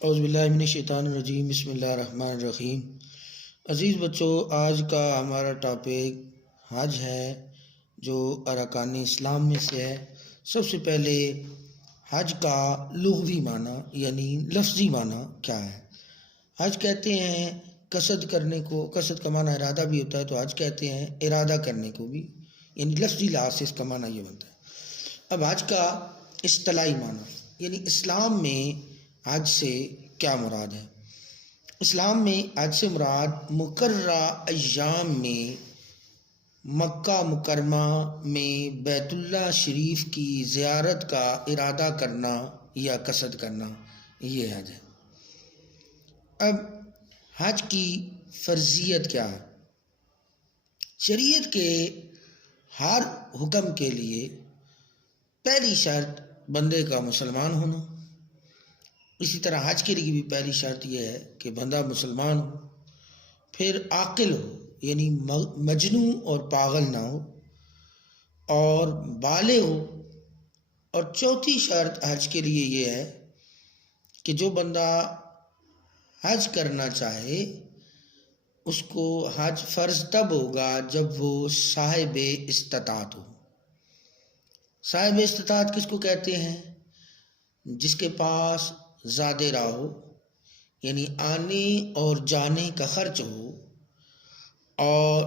اعوذ باللہ من الشیطان الرجیم، بسم اللہ الرحمن الرحیم۔ عزیز بچوں، آج کا ہمارا ٹاپک حج ہے، جو ارکان اسلام میں سے ہے۔ سب سے پہلے حج کا لغوی معنی یعنی لفظی معنی کیا ہے؟ حج کہتے ہیں قصد کرنے کو، قصد کا معنی ارادہ بھی ہوتا ہے، تو حج کہتے ہیں ارادہ کرنے کو بھی، یعنی لفظی لحاظ سے اس کا معنی یہ بنتا ہے۔ اب حج کا اصطلاحی معنی یعنی اسلام میں حج سے کیا مراد ہے؟ اسلام میں حج سے مراد مقررہ ایام میں مکہ مکرمہ میں بیت اللہ شریف کی زیارت کا ارادہ کرنا یا قصد کرنا، یہ حج ہے۔ اب حج کی فرضیت کیا ہے؟ شریعت کے ہر حکم کے لیے پہلی شرط بندے کا مسلمان ہونا، اسی طرح حج کے لیے بھی پہلی شرط یہ ہے کہ بندہ مسلمان ہو، پھر عاقل ہو یعنی مجنون اور پاگل نہ ہو، اور بالغ ہو، اور چوتھی شرط حج کے لیے یہ ہے کہ جو بندہ حج کرنا چاہے اس کو حج فرض تب ہوگا جب وہ صاحب استطاعت ہو۔ صاحب استطاعت کس کو کہتے ہیں؟ جس کے پاس زاد راہ ہو، یعنی آنے اور جانے کا خرچ ہو، اور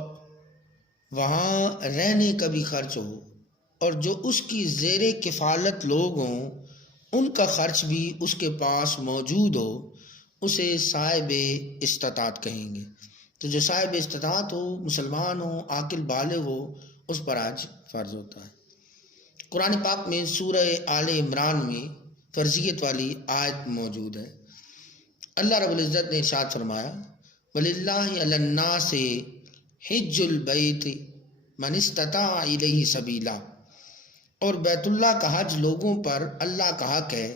وہاں رہنے کا بھی خرچ ہو، اور جو اس کی زیر کفالت لوگ ہوں ان کا خرچ بھی اس کے پاس موجود ہو، اسے صاحب استطاعت کہیں گے۔ تو جو صاحب استطاعت ہو، مسلمان ہو، عاقل بالغ ہو، اس پر حج فرض ہوتا ہے۔ قرآن پاک میں سورہ آل عمران میں فرضیت والی آیت موجود ہے۔ اللہ رب العزت نے ارشاد فرمایا، وَلِلَّهِ عَلَى النَّاسِ حِجُّ الْبَيْتِ مَنِ اسْتَطَاعَ إِلَيْهِ سَبِيلًا، اور بیت اللہ کا حج لوگوں پر اللہ کا حق ہے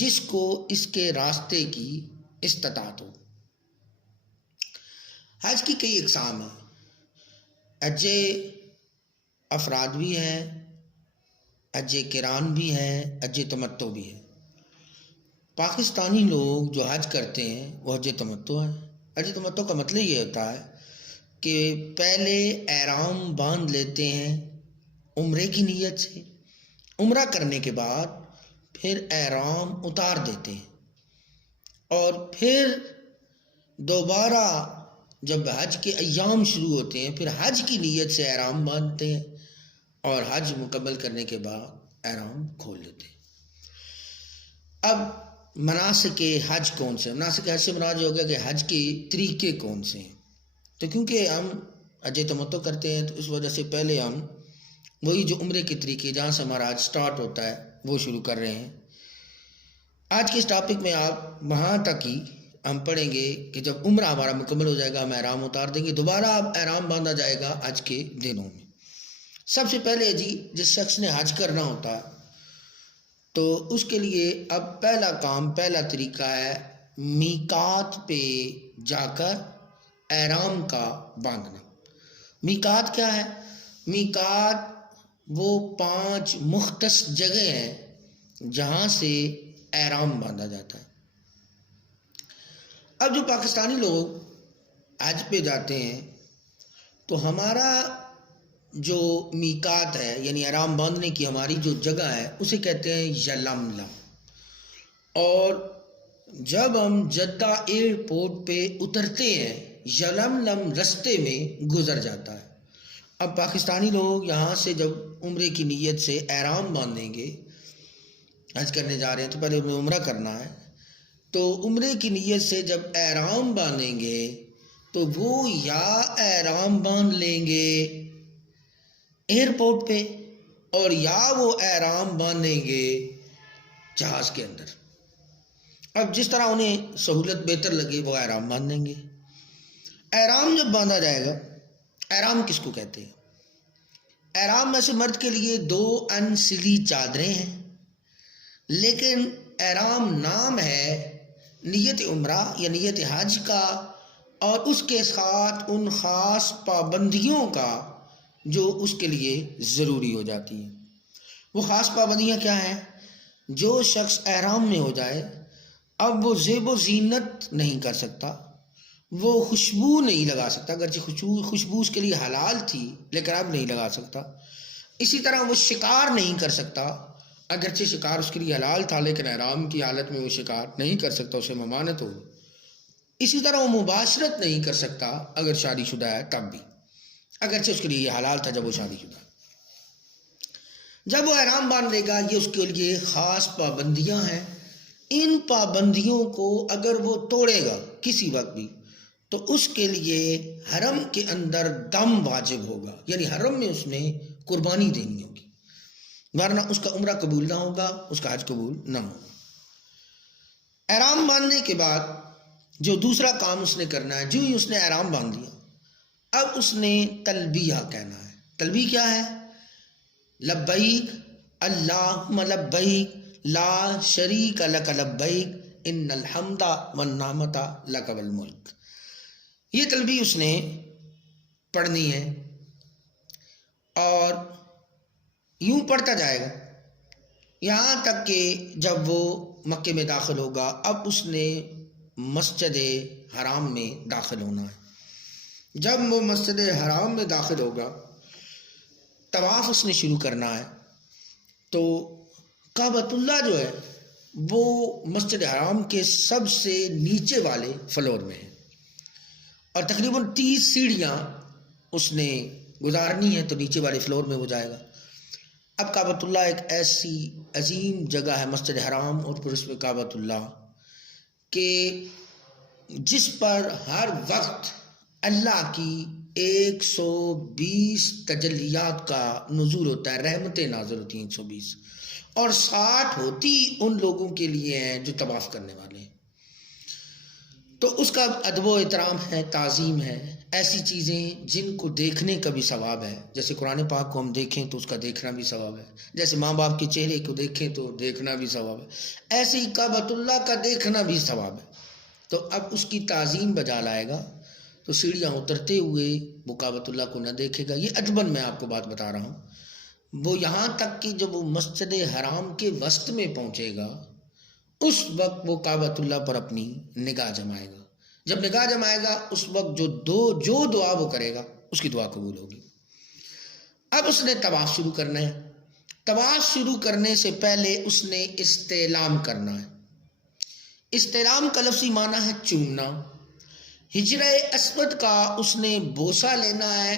جس کو اس کے راستے کی استطاعت ہو۔ حج کی کئی اقسام ہیں۔ حج افراد بھی ہے، حج قران بھی ہے، حج تمتع بھی ہے۔ پاکستانی لوگ جو حج کرتے ہیں وہ حج تمتع ہے۔ حج تمتع کا مطلب یہ ہوتا ہے کہ پہلے احرام باندھ لیتے ہیں عمرے کی نیت سے، عمرہ کرنے کے بعد پھر احرام اتار دیتے ہیں، اور پھر دوبارہ جب حج کے ایام شروع ہوتے ہیں پھر حج کی نیت سے احرام باندھتے ہیں، اور حج مکمل کرنے کے بعد احرام کھول لیتے ہیں۔ اب مناسک حج کون سے؟ مناسک حج سے مراد ہو گیا کہ حج کے طریقے کون سے ہیں۔ تو کیونکہ ہم حج تمتع کرتے ہیں تو اس وجہ سے پہلے ہم وہی جو عمرے کے طریقے جہاں سے ہمارا حج سٹارٹ ہوتا ہے وہ شروع کر رہے ہیں۔ آج کے اس ٹاپک میں آپ وہاں تک ہی ہم پڑھیں گے کہ جب عمرہ ہمارا مکمل ہو جائے گا ہم احرام اتار دیں گے، دوبارہ اب احرام باندھا جائے گا حج کے دنوں میں۔ سب سے پہلے جس شخص نے حج کرنا ہوتا ہے تو اس کے لیے اب پہلا کام، پہلا طریقہ ہے میقات پہ جا کر احرام کا باندھنا۔ میقات کیا ہے؟ میقات وہ 5 مختص جگہ ہیں جہاں سے احرام باندھا جاتا ہے۔ اب جو پاکستانی لوگ حج پہ جاتے ہیں تو ہمارا جو میقات ہے یعنی احرام باندھنے کی ہماری جو جگہ ہے اسے کہتے ہیں یلملم، اور جب ہم جدہ ایئرپورٹ پہ اترتے ہیں یلملم رستے میں گزر جاتا ہے۔ اب پاکستانی لوگ یہاں سے جب عمرے کی نیت سے احرام باندھیں گے، حج کرنے جا رہے ہیں تو پہلے انہیں عمرہ کرنا ہے، تو عمرے کی نیت سے جب احرام باندھیں گے تو وہ یا احرام باندھ لیں گے ایئرپورٹ پہ، اور یا وہ احرام باندھیں گے جہاز کے اندر۔ اب جس طرح انہیں سہولت بہتر لگے وہ احرام باندھیں گے۔ احرام جب باندھا جائے گا، احرام کس کو کہتے ہیں؟ احرام میں سے مرد کے لیے 2 انسلی چادریں ہیں، لیکن احرام نام ہے نیت عمرہ یا نیت حج کا، اور اس کے ساتھ ان خاص پابندیوں کا جو اس کے لیے ضروری ہو جاتی ہیں۔ وہ خاص پابندیاں کیا ہیں؟ جو شخص احرام میں ہو جائے اب وہ زیب و زینت نہیں کر سکتا، وہ خوشبو نہیں لگا سکتا، اگرچہ خوشبو اس کے لیے حلال تھی لیکن اب نہیں لگا سکتا۔ اسی طرح وہ شکار نہیں کر سکتا، اگرچہ شکار اس کے لیے حلال تھا لیکن احرام کی حالت میں وہ شکار نہیں کر سکتا، اسے ممانعت ہوگی۔ اسی طرح وہ مباشرت نہیں کر سکتا اگر شادی شدہ ہے تب بھی، اگرچہ اس کے لیے یہ حلال تھا جب وہ شادی شدہ ہے۔ جب وہ احرام باندھ لے گا یہ اس کے لیے خاص پابندیاں ہیں، ان پابندیوں کو اگر وہ توڑے گا کسی وقت بھی تو اس کے لیے حرم کے اندر دم واجب ہوگا، یعنی حرم میں اس نے قربانی دینی ہوگی، ورنہ اس کا عمرہ قبول نہ ہوگا، اس کا حج قبول نہ ہوگا۔ احرام باندھنے کے بعد جو دوسرا کام اس نے کرنا ہے، جو ہی اس نے احرام باندھ لیا اب اس نے تلبیہ کہنا ہے۔ تلبیہ کیا ہے؟ لبیک اللہم لبیک لا شریک لک لبیک ان الحمد والنعمت لک والملک۔ یہ تلبیہ اس نے پڑھنی ہے اور یوں پڑھتا جائے گا یہاں تک کہ جب وہ مکے میں داخل ہوگا اب اس نے مسجد حرام میں داخل ہونا ہے۔ جب وہ مسجد حرام میں داخل ہوگا طواف اس نے شروع کرنا ہے، تو کعبۃ اللہ جو ہے وہ مسجد حرام کے سب سے نیچے والے فلور میں ہے اور تقریباً 30 سیڑھیاں اس نے گزارنی ہے، تو نیچے والے فلور میں وہ جائے گا۔ اب کعبۃ اللہ ایک ایسی عظیم جگہ ہے مسجد حرام اور پھر اس میں کعبۃ اللہ کہ جس پر ہر وقت اللہ کی 120 تجلیات کا نزول ہوتا ہے، رحمتیں نازل ہوتی ہیں 120، اور 60 ہوتی ان لوگوں کے لیے ہیں جو طواف کرنے والے ہیں۔ تو اس کا ادب و احترام ہے، تعظیم ہے، ایسی چیزیں جن کو دیکھنے کا بھی ثواب ہے، جیسے قرآن پاک کو ہم دیکھیں تو اس کا دیکھنا بھی ثواب ہے، جیسے ماں باپ کے چہرے کو دیکھیں تو دیکھنا بھی ثواب ہے، ایسے ہی کعبۃ اللہ کا دیکھنا بھی ثواب ہے۔ تو اب اس کی تعظیم بجا لائے گا تو سیڑھیاں اترتے ہوئے وہ کعبۃ اللہ کو نہ دیکھے گا۔ یہ ادباً میں آپ کو بات بتا رہا ہوں، وہ یہاں تک کہ جب وہ مسجد حرام کے وسط میں پہنچے گا اس وقت وہ کعبۃ اللہ پر اپنی نگاہ جمائے گا۔ جب نگاہ جمائے گا اس وقت جو دعا وہ کرے گا اس کی دعا قبول ہوگی۔ اب اس نے طواف شروع کرنا ہے۔ طواف شروع کرنے سے پہلے اس نے استعلام کرنا ہے۔ استعلام کا لفظی معنی ہے چومنا۔ حجرہ اسود کا اس نے بوسہ لینا ہے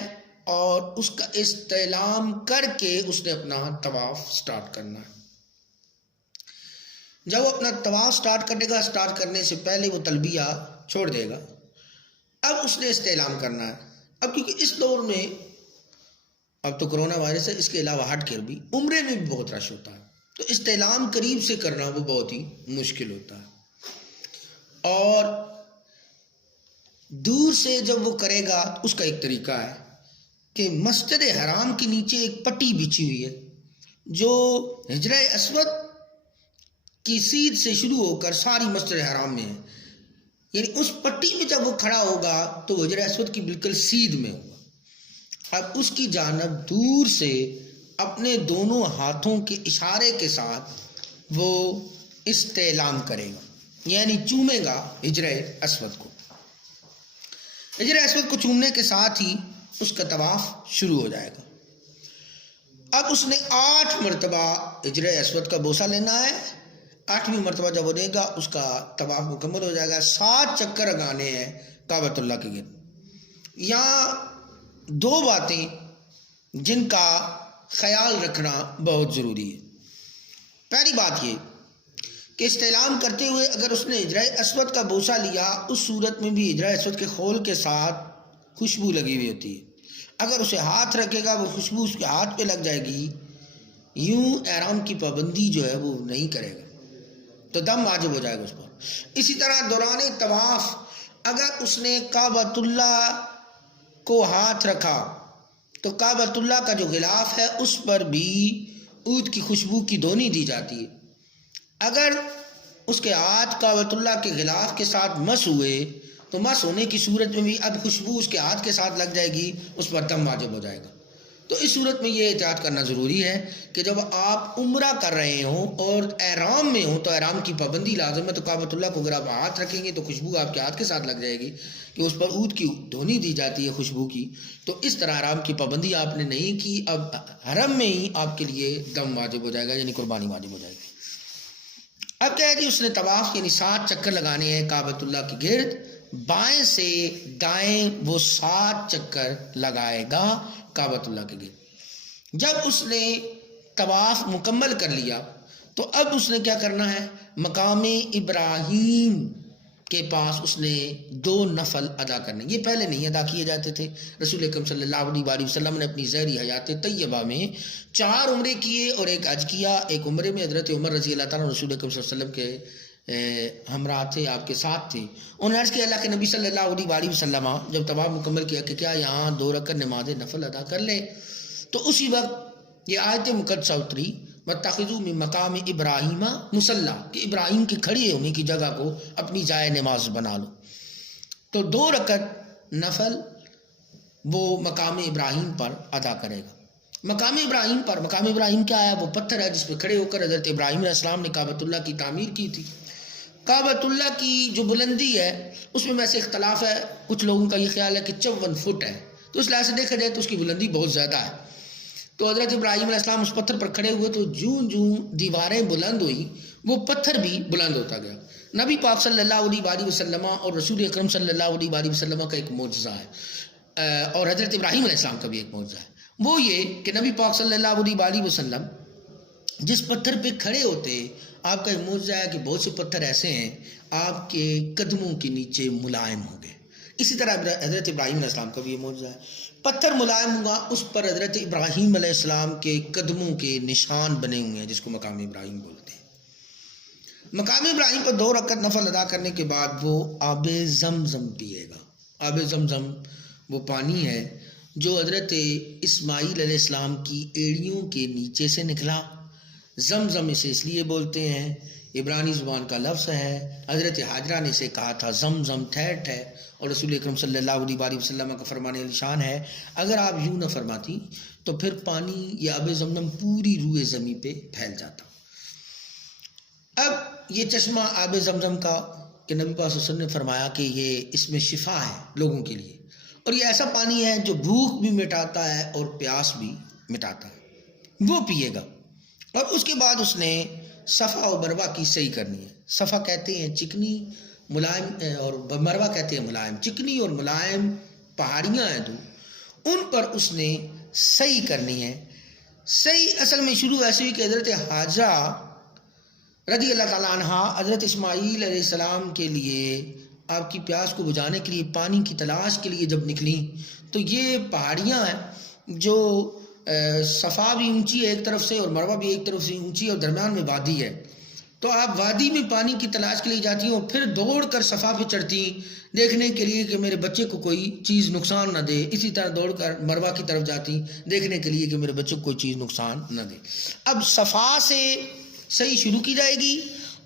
اور اس کا استعلام کر کے اس نے اپنا طواف سٹارٹ کرنا ہے۔ جب وہ اپنا طواف سٹارٹ کرے گا، سٹارٹ کرنے سے پہلے وہ تلبیہ چھوڑ دے گا۔ اب اس نے استعلام کرنا ہے۔ اب کیونکہ اس دور میں اب تو کرونا وائرس ہے، اس کے علاوہ ہٹ کر بھی عمرے میں بھی بہت رش ہوتا ہے، تو استعلام قریب سے کرنا وہ بہت ہی مشکل ہوتا ہے، اور دور سے جب وہ کرے گا تو اس کا ایک طریقہ ہے کہ مسجد حرام کے نیچے ایک پٹی بچھی ہوئی ہے جو حجرہ اسود کی سیدھ سے شروع ہو کر ساری مسجد حرام میں ہے، یعنی اس پٹی میں جب وہ کھڑا ہوگا تو حجرہ اسود کی بالکل سیدھ میں ہوگا۔ اب اس کی جانب دور سے اپنے دونوں ہاتھوں کے اشارے کے ساتھ وہ استعلام کرے گا، یعنی چومے گا حجرہ اسود کو۔ حجرہ اسود کو چومنے کے ساتھ ہی اس کا طواف شروع ہو جائے گا۔ اب اس نے 8 مرتبہ حجرہ اسود کا بوسہ لینا ہے۔ 8ویں مرتبہ جب وہ دے گا اس کا طواف مکمل ہو جائے گا۔ 7 چکر لگانے ہیں کعبۃ اللہ کے گرد۔ یہاں 2 باتیں جن کا خیال رکھنا بہت ضروری ہے۔ پہلی بات یہ کہ استعلام کرتے ہوئے اگر اس نے حجرہ اسود کا بوسہ لیا اس صورت میں بھی حجرہ اسود کے خول کے ساتھ خوشبو لگی ہوئی ہوتی ہے، اگر اسے ہاتھ رکھے گا وہ خوشبو اس کے ہاتھ پہ لگ جائے گی، یوں احرام کی پابندی جو ہے وہ نہیں کرے گا تو دم واجب ہو جائے گا اس پر۔ اسی طرح دوران طواف اگر اس نے کعبۃ اللہ کو ہاتھ رکھا تو کعبۃ اللہ کا جو غلاف ہے اس پر بھی عود کی خوشبو کی دھونی دی جاتی ہے۔ اگر اس کے ہاتھ کعبۃ اللہ کے غلاف کے ساتھ مس ہوئے تو مس ہونے کی صورت میں بھی اب خوشبو اس کے ہاتھ کے ساتھ لگ جائے گی، اس پر دم واجب ہو جائے گا۔ تو اس صورت میں یہ احتیاط کرنا ضروری ہے کہ جب آپ عمرہ کر رہے ہوں اور احرام میں ہوں تو احرام کی پابندی لازم ہے. تو کعبۃ اللہ کو اگر آپ ہاتھ رکھیں گے تو خوشبو آپ کے ہاتھ کے ساتھ لگ جائے گی کہ اس پر عود کی دھونی دی جاتی ہے خوشبو کی. تو اس طرح احرام کی پابندی آپ نے نہیں کی. اب حرم میں ہی آپ کے لیے دم واجب ہو جائے گا، یعنی قربانی واجب ہو جائے گی. اب کیا ہے جی، اس نے طواف یعنی 7 چکر لگانے ہیں کعبۃ اللہ کے گرد. بائیں سے دائیں وہ 7 چکر لگائے گا کعبۃ اللہ کے گرد. جب اس نے طواف مکمل کر لیا تو اب اس نے کیا کرنا ہے، مقام ابراہیم کے پاس اس نے 2 نفل ادا کرنے. یہ پہلے نہیں ادا کیے جاتے تھے. رسول اکرم صلی اللہ علیہ وسلم نے اپنی ظاہری حیات طیبہ میں 4 عمرے کیے اور ایک حج کیا. ایک عمرے میں حضرت عمر رضی اللہ تعالیٰ رسول اکرم صلی اللہ علیہ وسلم کے ہمراہ تھے، آپ کے ساتھ تھے. انہوں نے عرض کیا اللہ کے نبی صلی اللہ علیہ وسلم جب طواف مکمل کیا کہ کیا یہاں 2 رکعت نماز نفل ادا کر لیں. تو اسی وقت یہ آیت مقدسہ اتری، وَاتَّخِذُوا مِن مَقَامِ إِبْرَاهِيمَ مُصَلَّىٰ، کہ ابراہیم کی کھڑی ہونے کی جگہ کو اپنی جائے نماز بنا لو. تو 2 رکعت نفل وہ مقام ابراہیم پر ادا کرے گا. مقام ابراہیم کیا ہے؟ وہ پتھر ہے جس پہ کھڑے ہو کر حضرت ابراہیم علیہ السلام نے کعبۃ اللہ کی تعمیر کی تھی. کعبۃ اللہ کی جو بلندی ہے اس میں ویسے اختلاف ہے. کچھ لوگوں کا یہ خیال ہے کہ 54 فٹ ہے، تو اس لحاظ سے دیکھا جائے تو اس کی بلندی بہت زیادہ ہے. تو حضرت ابراہیم علیہ السلام اس پتھر پر کھڑے ہوئے تو جوں جوں دیواریں بلند ہوئی وہ پتھر بھی بلند ہوتا گیا. نبی پاک صلی اللہ علیہ وسلم اور رسول اکرم صلی اللہ علیہ وسلم کا ایک معجزہ ہے، اور حضرت ابراہیم علیہ السلام کا بھی ایک معجزہ ہے. وہ یہ کہ نبی پاک صلی اللہ علیہ وسلم جس پتھر پہ کھڑے ہوتے، آپ کا ایک معجزہ ہے کہ بہت سے پتھر ایسے ہیں آپ کے قدموں کے نیچے ملائم ہوں گے. اسی طرح حضرت ابراہیم علیہ السلام کا بھی یہ معجزہ ہے. پتھر ملائم ہوا، اس پر حضرت ابراہیم علیہ السلام کے قدموں کے نشان بنے ہوئے ہیں، جس کو مقام ابراہیم بولتے ہیں. مقام ابراہیم پر 2 رکعت نفل ادا کرنے کے بعد وہ آب زمزم پیے گا. آب زمزم وہ پانی ہے جو حضرت اسماعیل علیہ السلام کی ایڑیوں کے نیچے سے نکلا. زمزم اسے اس لیے بولتے ہیں، عبرانی زبان کا لفظ ہے. حضرت حاجرہ نے اسے کہا تھا زمزم ٹھہر ہے، اور رسول اکرم صلی اللہ علیہ وسلم کا فرمان نشان ہے اگر آپ یوں نہ فرماتی تو پھر پانی یا آب زمزم پوری روئے زمین پہ پھیل جاتا. اب یہ چشمہ آب زمزم کا کہ نبی پاک صلی اللہ علیہ وسلم نے فرمایا کہ یہ اس میں شفا ہے لوگوں کے لیے، اور یہ ایسا پانی ہے جو بھوک بھی مٹاتا ہے اور پیاس بھی مٹاتا ہے. وہ پیے گا. اور اس کے بعد اس نے صفا و مروہ کی صحیح کرنی ہے. صفا کہتے ہیں چکنی، ملائم، اور مروہ کہتے ہیں ملائم. چکنی اور ملائم پہاڑیاں ہیں 2، ان پر اس نے صحیح کرنی ہے. صحیح اصل میں شروع ایسے ہوئی کہ حضرت حاجرہ رضی اللہ تعالیٰ عنہ حضرت اسماعیل علیہ السلام کے لیے آپ کی پیاس کو بجھانے کے لیے پانی کی تلاش کے لیے جب نکلی تو یہ پہاڑیاں ہیں جو صفا بھی اونچی ہے ایک طرف سے اور مروہ بھی ایک طرف سے اونچی ہے اور درمیان میں وادی ہے. تو آپ وادی میں پانی کی تلاش کے لیے جاتی ہوں، پھر دوڑ کر صفا پہ چڑھتی دیکھنے کے لیے کہ میرے بچے کو کوئی چیز نقصان نہ دے. اسی طرح دوڑ کر مروہ کی طرف جاتی دیکھنے کے لیے کہ میرے بچے کو کوئی چیز نقصان نہ دے. اب صفا سے صحیح شروع کی جائے گی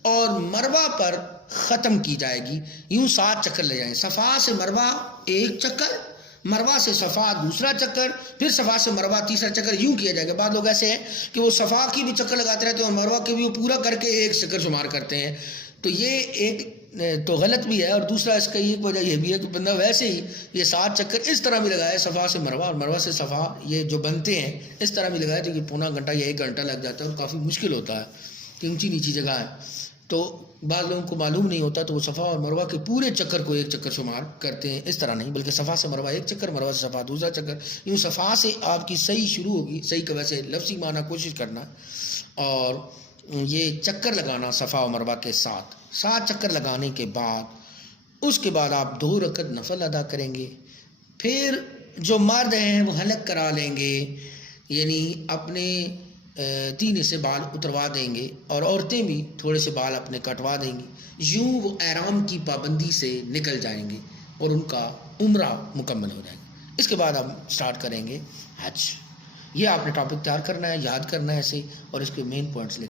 اور مروہ پر ختم کی جائے گی. یوں 7 چکر لے جائیں. صفا سے مروہ 1 چکر، مروہ سے صفا 2 چکر، پھر صفا سے مروہ 3 چکر، یوں کیا جائے گا. بعض لوگ ایسے ہیں کہ وہ صفا کی بھی چکر لگاتے رہتے ہیں اور مروہ کے بھی وہ پورا کر کے 1 چکر شمار کرتے ہیں. تو یہ ایک تو غلط بھی ہے، اور دوسرا اس کا ایک وجہ یہ بھی ہے کہ بندہ ویسے ہی یہ 7 چکر اس طرح بھی لگائے صفا سے مروہ اور مروہ سے صفا یہ جو بنتے ہیں اس طرح بھی لگائے تو یہ پونا گھنٹہ یا 1 گھنٹہ لگ جاتا ہے اور کافی مشکل ہوتا ہے کہ اونچی نیچی جگہ ہے. تو بعض لوگوں کو معلوم نہیں ہوتا تو وہ صفا اور مروہ کے پورے چکر کو 1 چکر شمار کرتے ہیں. اس طرح نہیں، بلکہ صفا سے مروہ 1 چکر، مروہ سے صفا 2 چکر. یوں صفا سے آپ کی صحیح شروع ہوگی. صحیح کا ویسے لفظی معنی کوشش کرنا، اور یہ چکر لگانا صفا و مروہ کے ساتھ. 7 چکر لگانے کے بعد اس کے بعد آپ 2 رکعت نفل ادا کریں گے. پھر جو مرد ہیں وہ حلق کرا لیں گے، یعنی اپنے 3 سے بال اتروا دیں گے، اور عورتیں بھی تھوڑے سے بال اپنے کٹوا دیں گی. یوں وہ احرام کی پابندی سے نکل جائیں گے اور ان کا عمرہ مکمل ہو جائے گا. اس کے بعد ہم سٹارٹ کریں گے حج. یہ آپ نے ٹاپک تیار کرنا ہے، یاد کرنا ہے ایسے، اور اس کے مین پوائنٹس